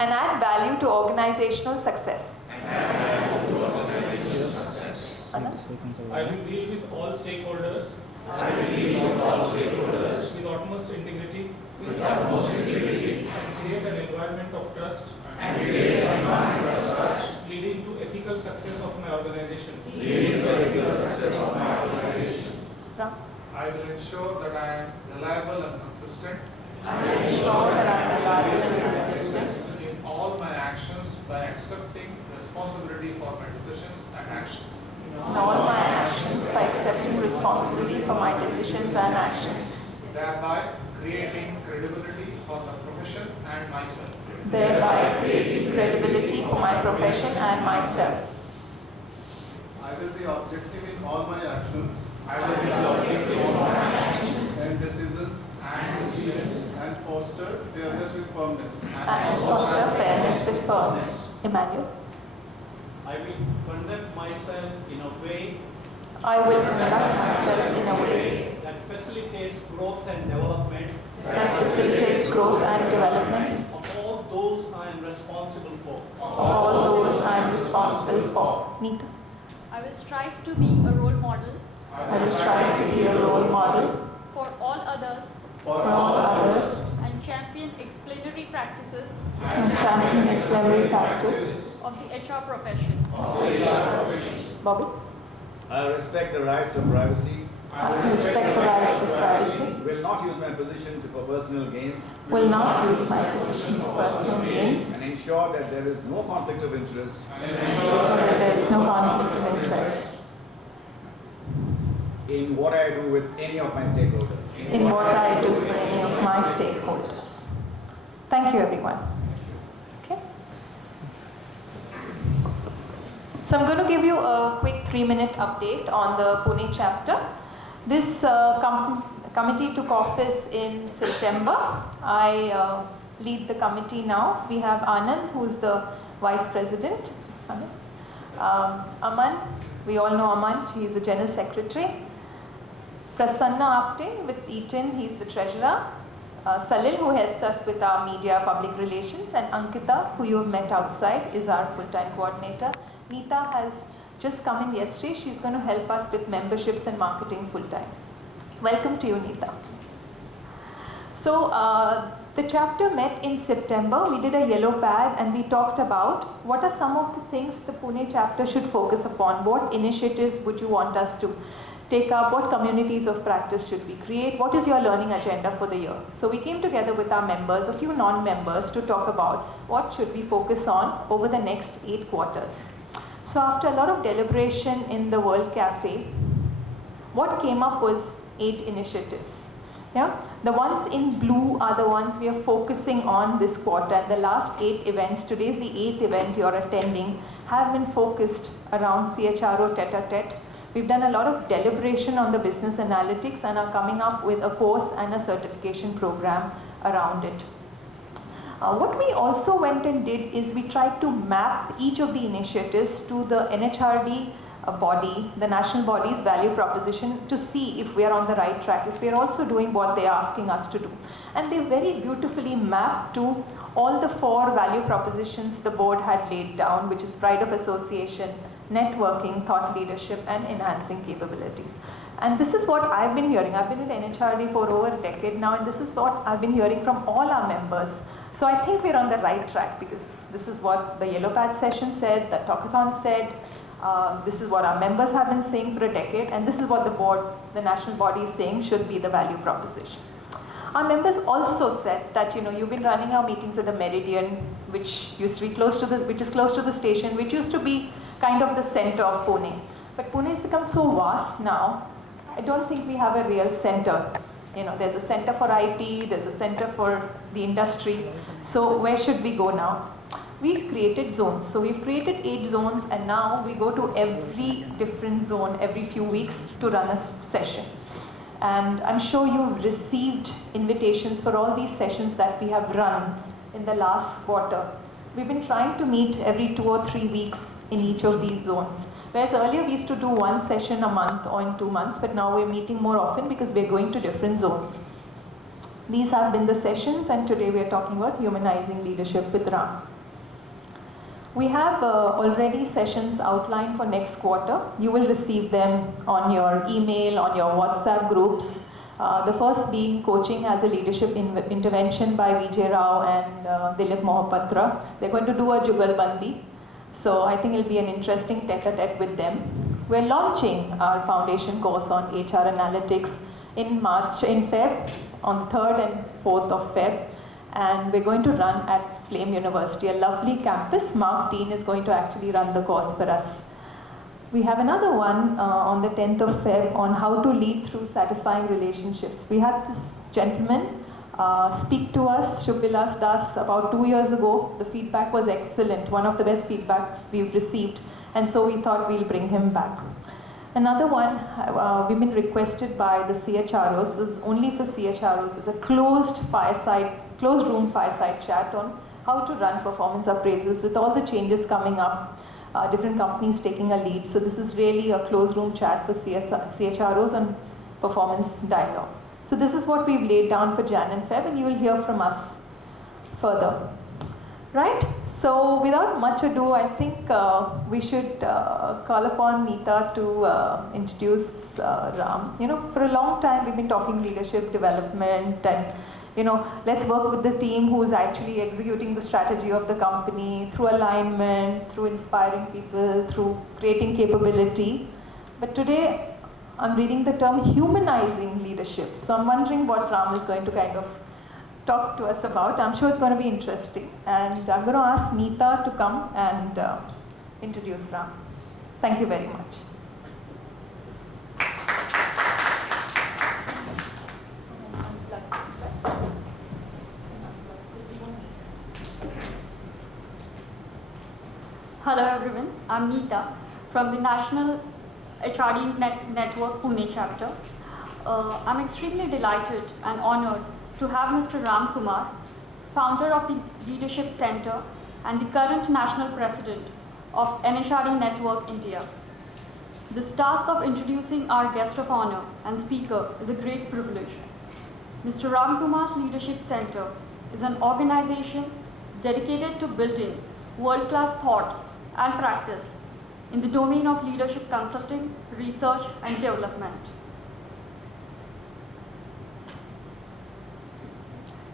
and add value to organizational success. I will deal with all stakeholders with utmost integrity and create an environment of trust leading to ethical success of my organization. I will ensure that I am reliable and consistent in all my actions by accepting responsibility for my decisions and actions. In all my actions by accepting responsibility for my decisions and actions, Thereby creating credibility for the profession and myself. thereby creating credibility for my profession and myself. I will be objective in all my actions I will be objective in all my actions and decisions and foster fairness with firmness. And foster fairness with firmness. Emmanuel. I will conduct myself in a way I will conduct myself in a way that facilitates growth and development that facilitates growth and development of all those I am responsible for. of all those I am responsible for. Neeta. I will strive to be a role model I will strive to be a role model for all others For for all others and champion explanatory practices and champion exemplary practice of the HR profession. Bobby. I respect the rights of privacy, I respect the rights of privacy. will not use my position for personal gains, Will not use my position for personal gains. and ensure that there is no conflict of interest So that there is no conflict of interest in what I do with any of my stakeholders. in what I do for any of my stakeholders. Thank you, everyone. Okay. So I'm going to give you a quick 3-minute update on the Pune chapter. This committee took office in September. I lead the committee now. We have Anand, who is the vice president. Aman, we all know Aman, he is the general secretary. Prasanna Apte with Eaton, he's the treasurer. Salil, who helps us with our media public relations, and Ankita, who you have met outside, is our full-time coordinator. Neeta has just come in yesterday. She's going to help us with memberships and marketing full-time. Welcome to you, Neeta. So the chapter met in September. We did a yellow pad and we talked about what are some of the things the Pune chapter should focus upon. What initiatives would you want us to take up? What communities of practice should we create? What is your learning agenda for the year? So we came together with our members, a few non-members, to talk about what should we focus on over the next 8 quarters. So after a lot of deliberation in the World Cafe, what came up was 8 initiatives. Yeah? The ones in blue are the ones we are focusing on this quarter, and the last 8 events, today is the 8th event you're attending, have been focused around CHRO tete-a-tete. We've done a lot of deliberation on the business analytics and are coming up with a course and a certification program around it. What we also went and did is we tried to map each of the initiatives to the NHRD body, the national body's value proposition, to see if we are on the right track, if we are also doing what they are asking us to do. And they very beautifully mapped to all the 4 value propositions the board had laid down, which is pride of association, networking, thought leadership, and enhancing capabilities. And this is what I've been hearing. I've been in NHRD for over a decade now, and this is what I've been hearing from all our members. So I think we're on the right track, because this is what the Yellow Pad session said, the Talkathon said, this is what our members have been saying for a decade, and this is what the board, the national body, is saying should be the value proposition. Our members also said that, you know, you've been running our meetings at the Meridian, which used to be close to the, which is close to the station, which used to be kind of the center of Pune. But Pune has become so vast now, I don't think we have a real center. You know, there's a center for IT, there's a center for the industry. So where should we go now? We've created zones. So we've created 8 zones, and now we go to every different zone every few weeks to run a session. And I'm sure you've received invitations for all these sessions that we have run in the last quarter. We've been trying to meet every 2 or 3 weeks in each of these zones. Whereas earlier we used to do 1 session a month or in 2 months, but now we're meeting more often because we're going to different zones. These have been the sessions, and today we are talking about humanizing leadership with Ram. We have already sessions outlined for next quarter. You will receive them on your email, on your WhatsApp groups. The first being coaching as a leadership intervention by Vijay Rao and Dilip Mohapatra. They're going to do a Jugalbandi. So I think it'll be an interesting tete-a-tete with them. We're launching our foundation course on HR analytics in Feb, on 3rd and 4th of Feb. And we're going to run at Flame University, a lovely campus. Mark Dean is going to actually run the course for us. We have another one on the 10th of Feb on how to lead through satisfying relationships. We had this gentleman speak to us, Shubhilas Das, about 2 years ago. The feedback was excellent, one of the best feedbacks we've received. And so we thought we'll bring him back. Another one, we've been requested by the CHROs, this is only for CHROs, it's a closed room fireside chat on how to run performance appraisals with all the changes coming up, different companies taking a lead. So this is really a closed room chat for CHROs on performance dialogue. So this is what we've laid down for Jan and Feb, and you will hear from us further. Right? So without much ado, I think we should call upon Neeta to introduce Ram. You know, for a long time we've been talking leadership development and, you know, let's work with the team who's actually executing the strategy of the company through alignment, through inspiring people, through creating capability. But today I'm reading the term humanizing leadership. So I'm wondering what Ram is going to kind of talk to us about. I'm sure it's going to be interesting. And I'm going to ask Neeta to come and introduce Ram. Thank you very much. Hello everyone, I'm Neeta from the National HRD Network Pune chapter. I'm extremely delighted and honored to have Mr. Ram Kumar, founder of the Leadership Center and the current national president of NHRD Network India. This task of introducing our guest of honor and speaker is a great privilege. Mr. Ram Kumar's Leadership Center is an organization dedicated to building world-class thought and practice in the domain of leadership consulting, research, and development.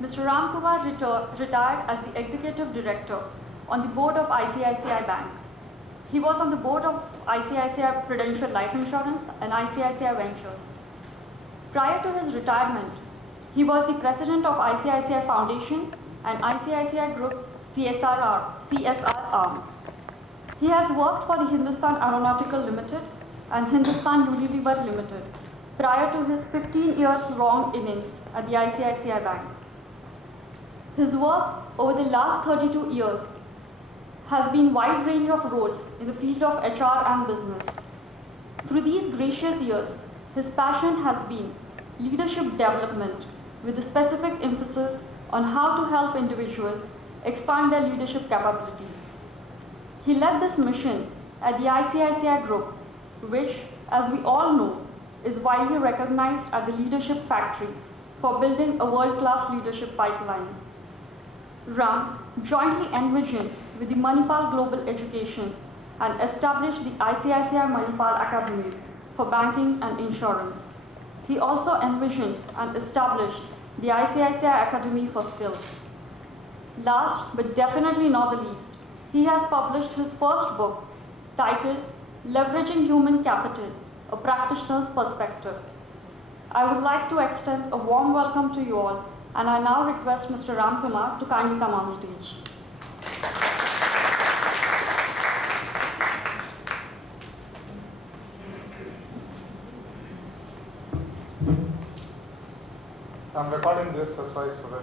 Mr. Ram Kumar retired as the executive director on the board of ICICI Bank. He was on the board of ICICI Prudential Life Insurance and ICICI Ventures. Prior to his retirement, he was the president of ICICI Foundation and ICICI Group's CSR arm. He has worked for the Hindustan Aeronautical Limited and Hindustan Unilever Limited prior to his 15 years long innings at the ICICI Bank. His work over the last 32 years has been a wide range of roles in the field of HR and business. Through these gracious years, his passion has been leadership development with a specific emphasis on how to help individuals expand their leadership capabilities. He led this mission at the ICICI Group, which, as we all know, is widely recognized as the leadership factory for building a world-class leadership pipeline. Ram jointly envisioned with the Manipal Global Education and established the ICICI Manipal Academy for banking and insurance. He also envisioned and established the ICICI Academy for Skills. Last but definitely not the least, he has published his first book titled Leveraging Human Capital, A Practitioner's Perspective. I would like to extend a warm welcome to you all, and I now request Mr. Ram Kumar to kindly come on stage. I'm recording this, that's why, so that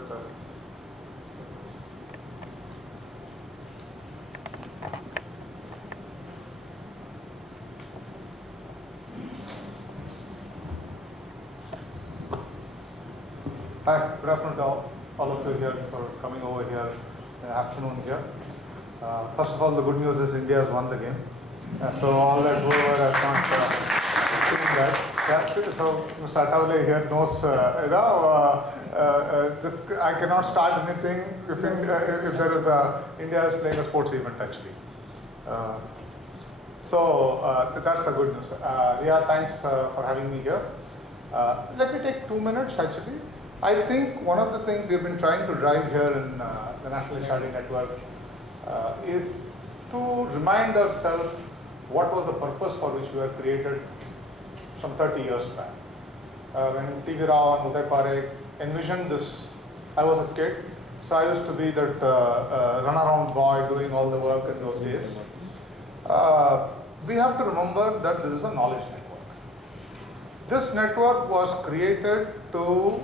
Hi, good afternoon to all of you here for coming over here in the afternoon here. First of all, the good news is India has won the game. So all that whoever has not seen that. Yeah, so Mr. Atavale here knows, this, I cannot start anything if there is India is playing a sports event actually. That's the good news. Ria, thanks for having me here. Let me take 2 minutes actually. I think one of the things we've been trying to drive here in the National HRD Network is to remind ourselves what was the purpose for which we were created some 30 years back. When T.V. Rao and Uday Parekh envisioned this, I was a kid, so I used to be that runaround boy doing all the work in those days. We have to remember that this is a knowledge network. This network was created to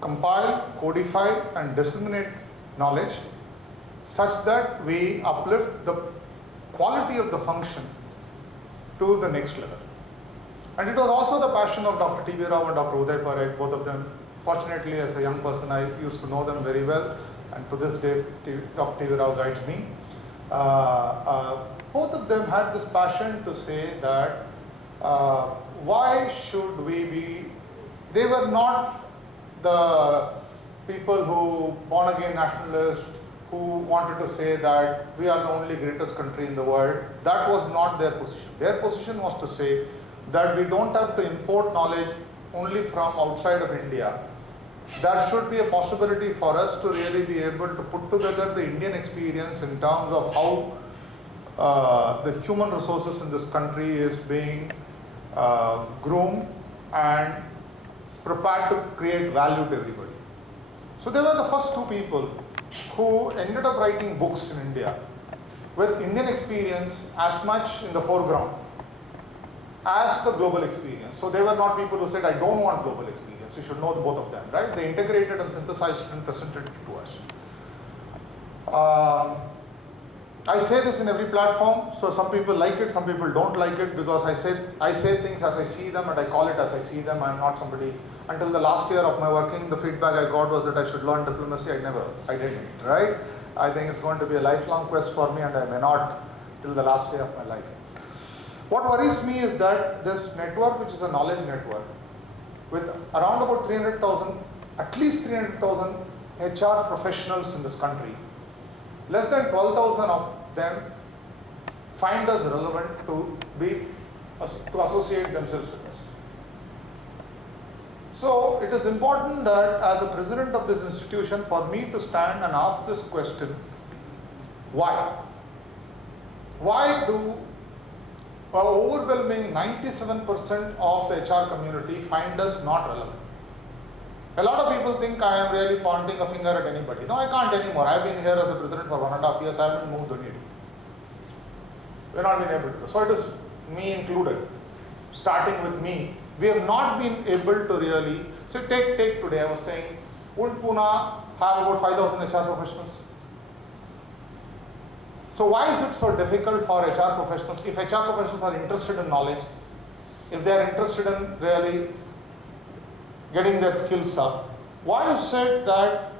compile, codify and disseminate knowledge such that we uplift the quality of the function to the next level. And it was also the passion of Dr. T.V. Rao and Dr. Uday Parekh, both of them. Fortunately, as a young person, I used to know them very well, and to this day, Dr. T.V. Rao guides me. Both of them had this passion to say that why should we be, they were not the people who born again nationalists who wanted to say that we are the only greatest country in the world. That was not their position. Their position was to say that we don't have to import knowledge only from outside of India. There should be a possibility for us to really be able to put together the Indian experience in terms of how the human resources in this country is being groomed and prepared to create value to everybody. So they were the first two people who ended up writing books in India with Indian experience as much in the foreground as the global experience. So they were not people who said, I don't want global experience. You should know both of them, right? They integrated and synthesized it and presented it to us. I say this in every platform, so some people like it, some people don't like it, because I say things as I see them and I call it as I see them. I'm not somebody, until the last year of my working, the feedback I got was that I should learn diplomacy. I didn't, right? I think it's going to be a lifelong quest for me, and I may not till the last day of my life. What worries me is that this network, which is a knowledge network, with around about 300,000, at least 300,000 HR professionals in this country, less than 12,000 of them find us relevant to associate themselves with us. So it is important that as a president of this institution, for me to stand and ask this question, why? Why do an overwhelming 97% of the HR community find us not relevant? A lot of people think I am really pointing a finger at anybody. No, I can't anymore. I've been here as a president for 1.5 years. I haven't moved the needle. We've not been able to. So it is me included. Starting with me, we have not been able to really. So take today. I was saying, wouldn't Pune have about 5,000 HR professionals? So why is it so difficult for HR professionals? If HR professionals are interested in knowledge, if they are interested in really getting their skills up, why is it that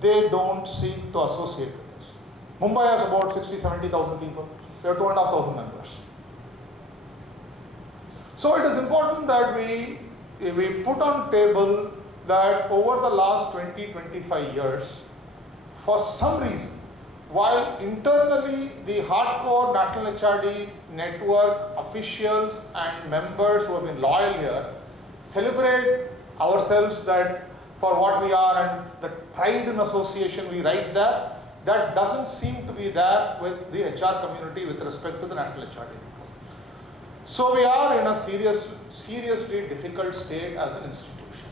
they don't seek to associate with us? Mumbai has about 60,000-70,000 people. We have 2,500 members. So it is important that we put on table that over the last 20-25 years, for some reason, while internally the hardcore National HRD network officials and members who have been loyal here celebrate ourselves that for what we are and the pride in association we write there, that doesn't seem to be there with the HR community with respect to the National HRD. So we are in a seriously difficult state as an institution.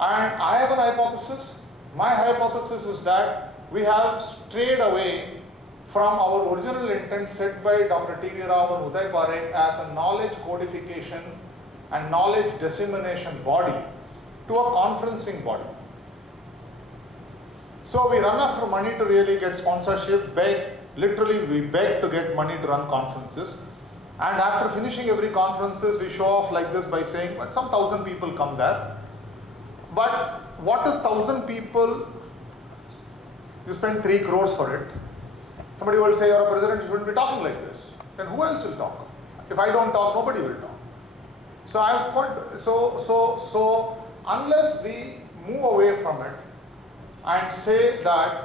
And I have an hypothesis. My hypothesis is that we have strayed away from our original intent set by Dr. T.V. Rao and Uday Parekh as a knowledge codification and knowledge dissemination body to a conferencing body. So we run after money to really get sponsorship, literally we beg to get money to run conferences. And after finishing every conferences, we show off like this by saying, well, some 1,000 people come there. But what is 1,000 people? You spend 3 crores for it. Somebody will say, you're a president, you shouldn't be talking like this. Then who else will talk? If I don't talk, nobody will talk. So I've put, so unless we move away from it and say that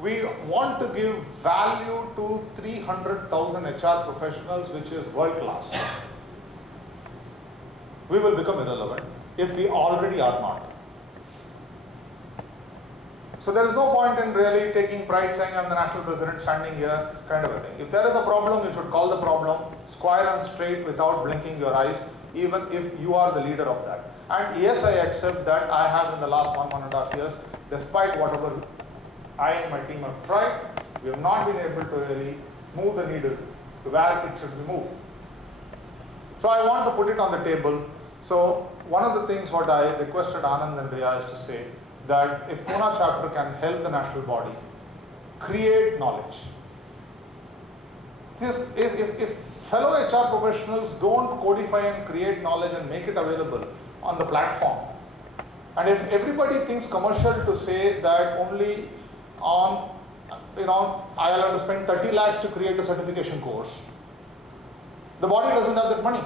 we want to give value to 300,000 HR professionals, which is world class, we will become irrelevant if we already are not. So there is no point in really taking pride saying I'm the national president standing here kind of a thing. If there is a problem, you should call the problem square and straight without blinking your eyes, even if you are the leader of that. And yes, I accept that I have in the last 1.5 years, despite whatever I and my team have tried, we have not been able to really move the needle to where it should be moved. So I want to put it on the table. So one of the things what I requested Anand and Riya is to say that if Pune chapter can help the national body create knowledge. If fellow HR professionals don't codify and create knowledge and make it available on the platform, and if everybody thinks commercial to say that only on, I'll have to spend 30 lakhs to create a certification course, the body doesn't have that money.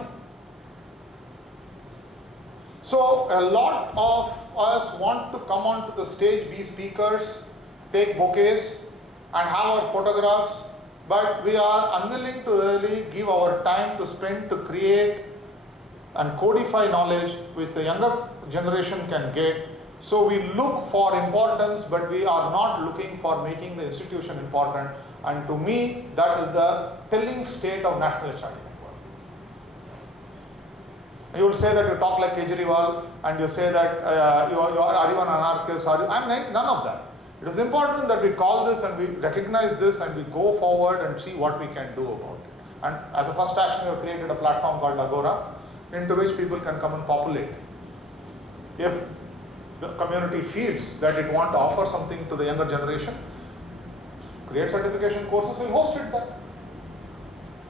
So a lot of us want to come onto the stage, be speakers, take bouquets and have our photographs, but we are unwilling to really give our time to spend to create and codify knowledge which the younger generation can get. So we look for importance, but we are not looking for making the institution important. And to me, that is the telling state of national HR. You will say that you talk like Kejriwal and you say that are you an anarchist? I'm none of that. It is important that we call this and we recognize this and we go forward and see what we can do about it. And as a first action, we have created a platform called Agora, into which people can come and populate. If the community feels that it wants to offer something to the younger generation, create certification courses, we'll host it there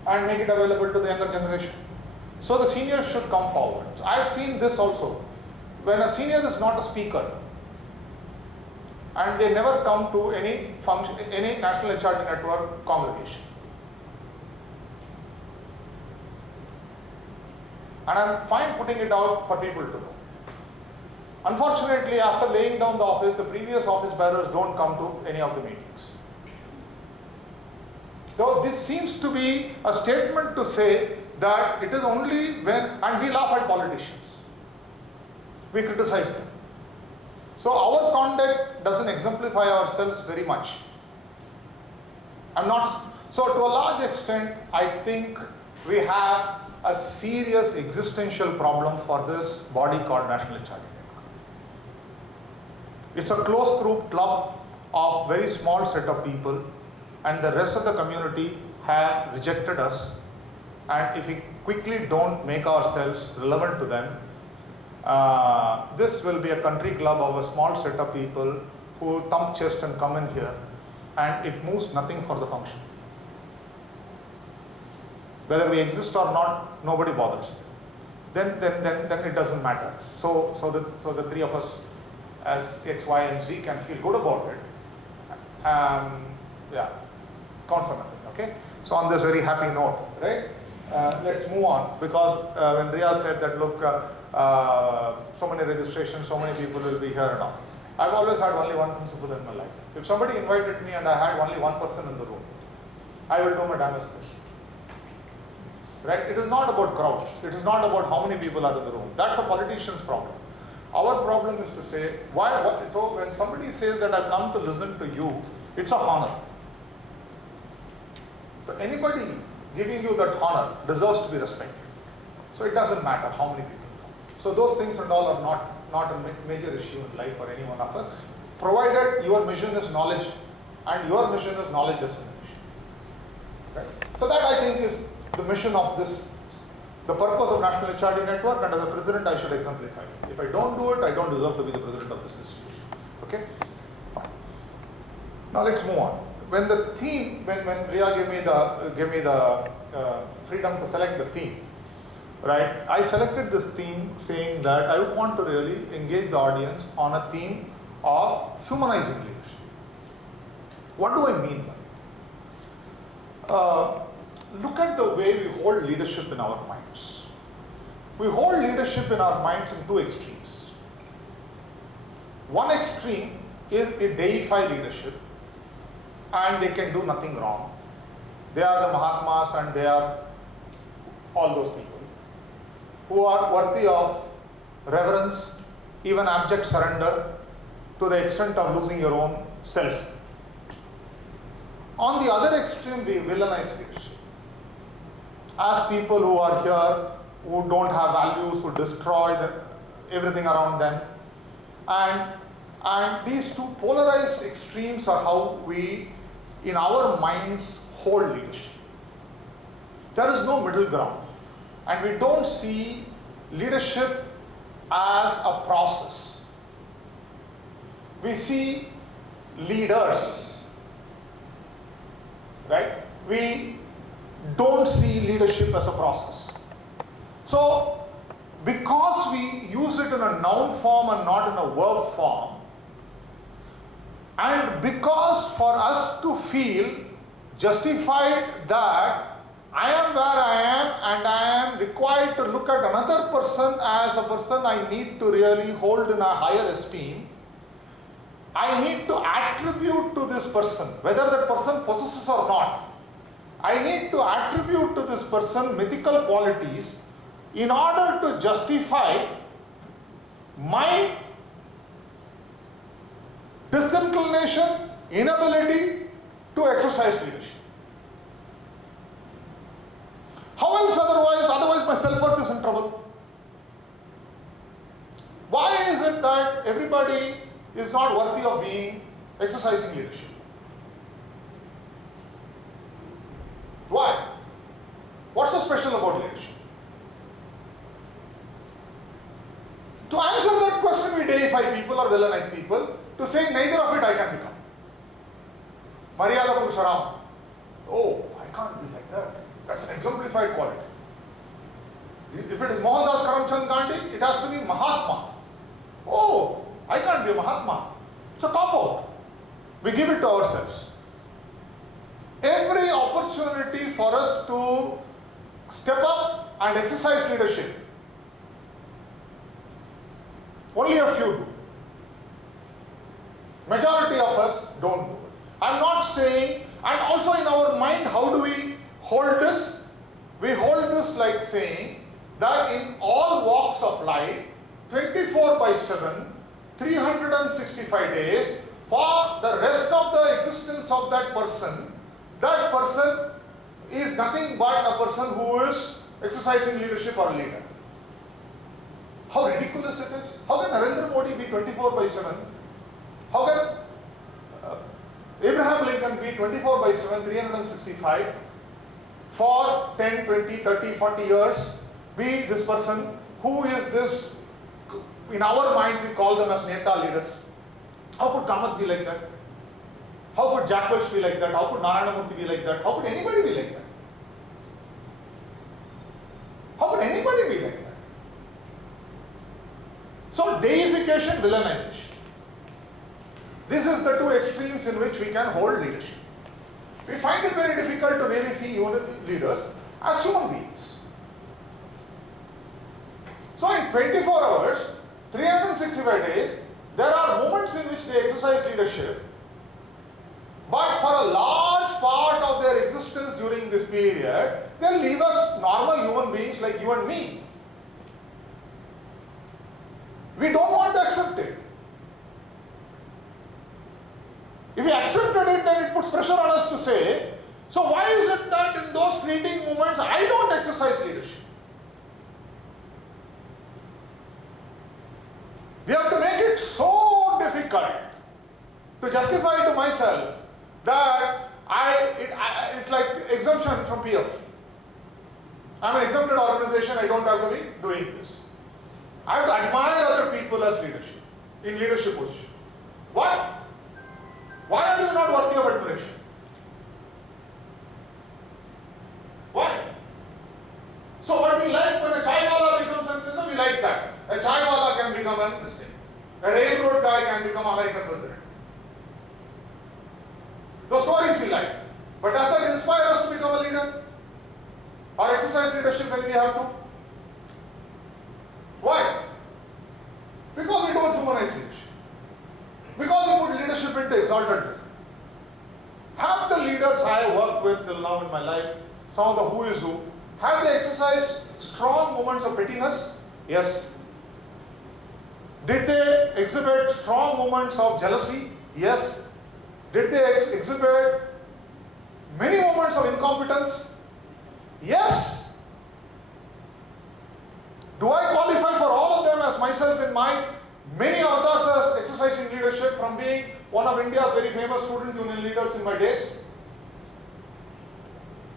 and make it available to the younger generation. So the seniors should come forward. I've seen this also. When a senior is not a speaker and they never come to any function, any National HR Network congregation. And I'm fine putting it out for people to know. Unfortunately, after laying down the office, the previous office bearers don't come to any of the meetings. So this seems to be a statement to say that it is only when, and we laugh at politicians, we criticize them. So our conduct doesn't exemplify ourselves very much. So to a large extent, I think we have a serious existential problem for this body called National HR Network. It's a closed group club of very small set of people, and the rest of the community have rejected us. And if we quickly don't make ourselves relevant to them, this will be a country club of a small set of people who thump chest and come in here, and it moves nothing for the function. Whether we exist or not, nobody bothers. Then it doesn't matter. So the three of us as X, Y, and Z can feel good about it. Yeah, counts for nothing. Okay. So on this very happy note, right? Let's move on, because when Riya said that, look, so many registrations, so many people will be here and all. I've always had only one principle in my life. If somebody invited me and I had only one person in the room, I will do my damnest best. Right? It is not about crowds. It is not about how many people are in the room. That's a politician's problem. Our problem is to say, so when somebody says that I've come to listen to you, it's a honor. So anybody giving you that honor deserves to be respected. So it doesn't matter how many people come. So those things and all are not a major issue in life for any one of us, provided your mission is knowledge and your mission is knowledge dissemination. Right? So that I think is the mission of this, the purpose of National HRD Network, and as a president I should exemplify it. If I don't do it, I don't deserve to be the president of this institution. Okay? Fine. Now let's move on. When the theme, when Riya gave me the freedom to select the theme, right? I selected this theme saying that I would want to really engage the audience on a theme of humanizing leadership. What do I mean by it? look at the way we hold leadership in our minds. We hold leadership in our minds in two extremes. One extreme is a deify leadership, and they can do nothing wrong. They are the Mahatmas and they are all those people who are worthy of reverence, even abject surrender, to the extent of losing your own self. On the other extreme, the villainized leadership. As people who are here, who don't have values, who destroy everything around them. And these two polarized extremes are how we, in our minds, hold leadership. There is no middle ground. And we don't see leadership as a process. We see leaders, right? We don't see leadership as a process. So, because we use it in a noun form and not in a verb form, and because for us to feel justified that I am where I am and I am required to look at another person as a person I need to really hold in a higher esteem, I need to attribute to this person, whether that person possesses or not. I need to attribute to this person mythical qualities in order to justify my disinclination, inability to exercise leadership. How else otherwise my self-worth is in trouble? Why is it that everybody is not worthy of being exercising leadership? Why? What's so special about leadership? To answer that question, we deify people or villainize people to say neither of it I can become. Maryada Purusharam. Oh, I can't be like that. That's an exemplified quality. If it is Mohandas Karamchand Gandhi, it has to be Mahatma. Oh, I can't be a Mahatma. It's a cop-out. We give it to ourselves. Every opportunity for us to step up and exercise leadership, only a few do. Majority of us don't do it. I'm not saying, and also in our mind, how do we hold this? We hold this like saying that in all walks of life, 24/7, 365 days, for the rest of the existence of that person is nothing but a person who is exercising leadership or leader. How ridiculous it is. How can Narendra Modi be 24/7? How can Abraham Lincoln be 24/7, 365 for 10, 20, 30, 40 years? Be this person who is this, in our minds we call them as Neta leaders. How could Kamath be like that? How could Jack Welch be like that? How could Narayana Murthy be like that? How could anybody be like that? How could anybody be like that? So deification, villainization. This is the two extremes in which we can hold leadership. We find it very difficult to really see leaders as human beings. So in 24 hours, 365 days, there are moments in which they exercise leadership, but for a large part of their existence during this period, they leave us normal human beings like you and me. We don't want to accept it. If we accepted it, then it puts pressure on us to say, so why is it that in those fleeting moments I don't exercise leadership? We have to make it so difficult to justify to myself that it's like exemption from PF. I'm an exempted organization, I don't have to be doing this. I have to admire other people as leadership, in leadership position. Why? Why are you not worthy of admiration? Why? So what we like when a chai wala becomes a president, we like that. A chai wala can become a president. A railroad guy can become American president. Those stories we like. But does that inspire us to become a leader? leadership when we have to? Why? Because we don't humanize leadership. Because we put leadership into exaltedness. Have the leaders I worked with till now in my life, some of the who is who, have they exercised strong moments of pettiness? Yes. Did they exhibit strong moments of jealousy? Yes. Did they exhibit many moments of incompetence? Yes. Do I qualify for all of them as myself in my many others are exercising leadership from being one of India's very famous student union leaders in my days?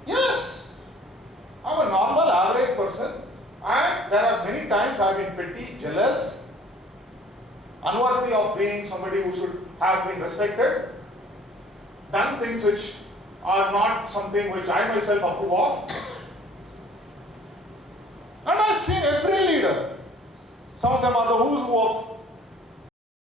Yes. I'm a normal, average person, and there are many times I've been petty, jealous, unworthy of being somebody who should have been respected, done things which are not something which I myself approve of. And I've seen every leader. Some of them are the who's who of